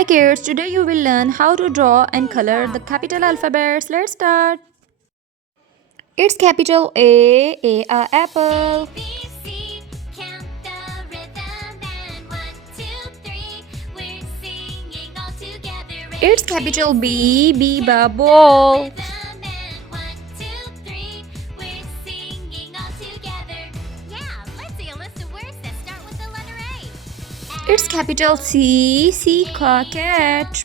Hi kids, today you will learn how to draw and color the capital alphabets. Let's start. It's capital A apple. It's capital B ball. It's capital C cat.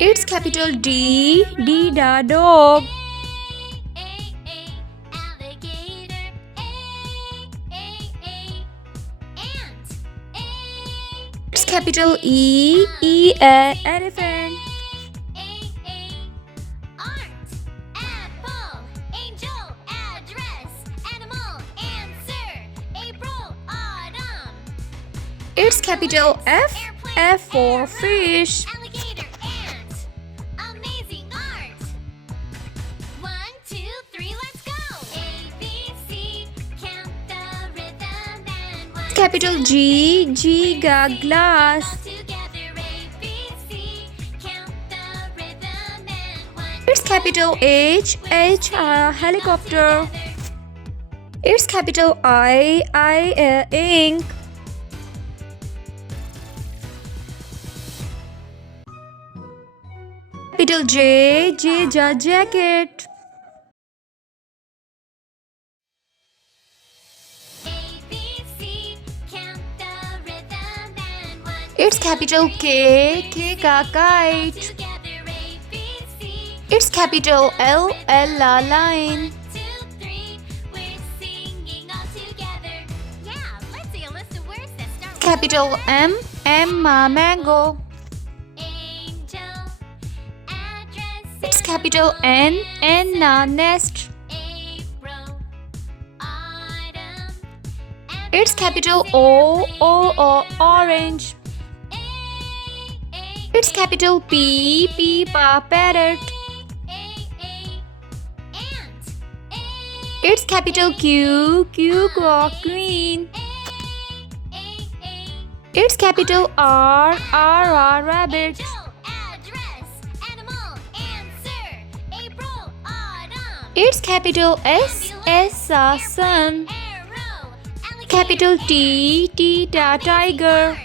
It's capital D dog. It's capital E elephant. It's capital F for fish. Capital G glass. It's capital H helicopter. It's capital I ink. Capital J jacket. It's capital K kite. It's capital L line. Capital M mango. It's capital N nest. It's capital O orange. It's capital P parrot. It's capital Q queen. It's capital R rabbit. It's capital S sun. Capital T tiger.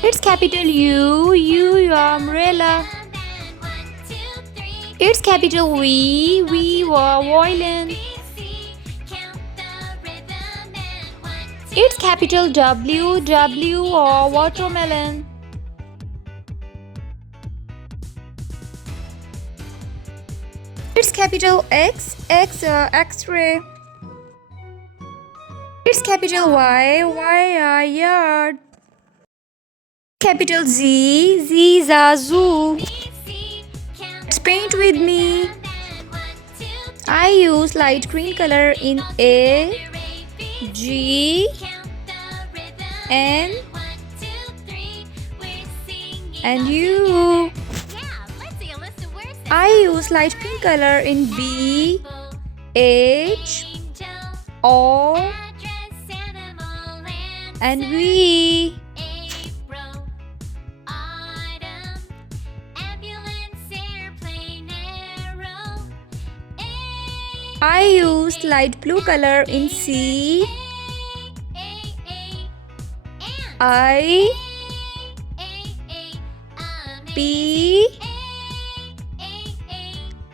It's capital U umbrella. It's capital V violin. It's capital W watermelon. It's capital X X-ray. It's capital Y yard. Capital Z zoo. Let's paint with me. I use light green color in A, G, N, and U. I use light pink color in B, H, O, and V. I used light blue color in C, I, P,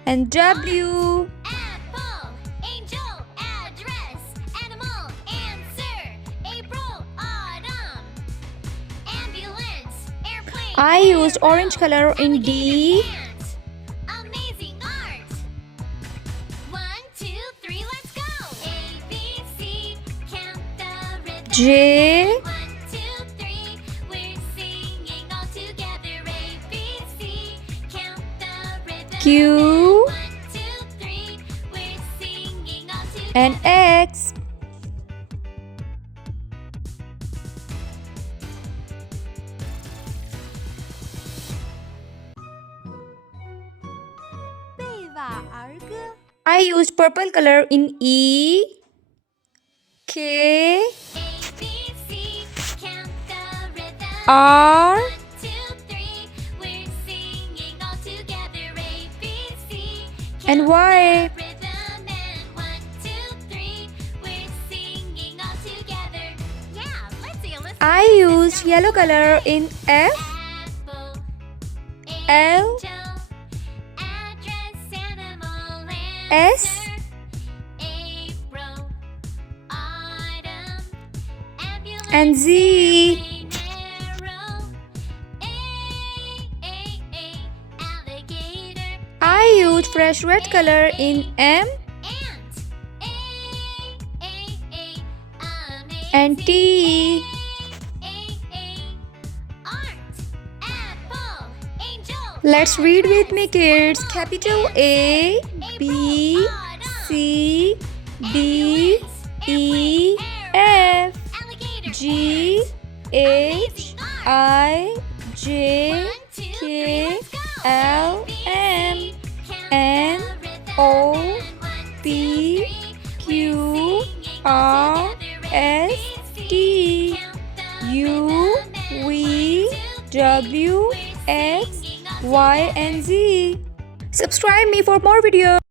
and W. I used orange color in D, J, Q, and X. Baby. I used purple color in E, K, R, and Y. I used yellow color in F, L, S, and Z. I used fresh red color in M and T. Let's read with me, kids. Capital A, B, C, D, E, F, G, H, I, J, K, L, M, N, O, P, Q, R, S, T, U, V, W, X, Y, and Z. Subscribe me for more videos.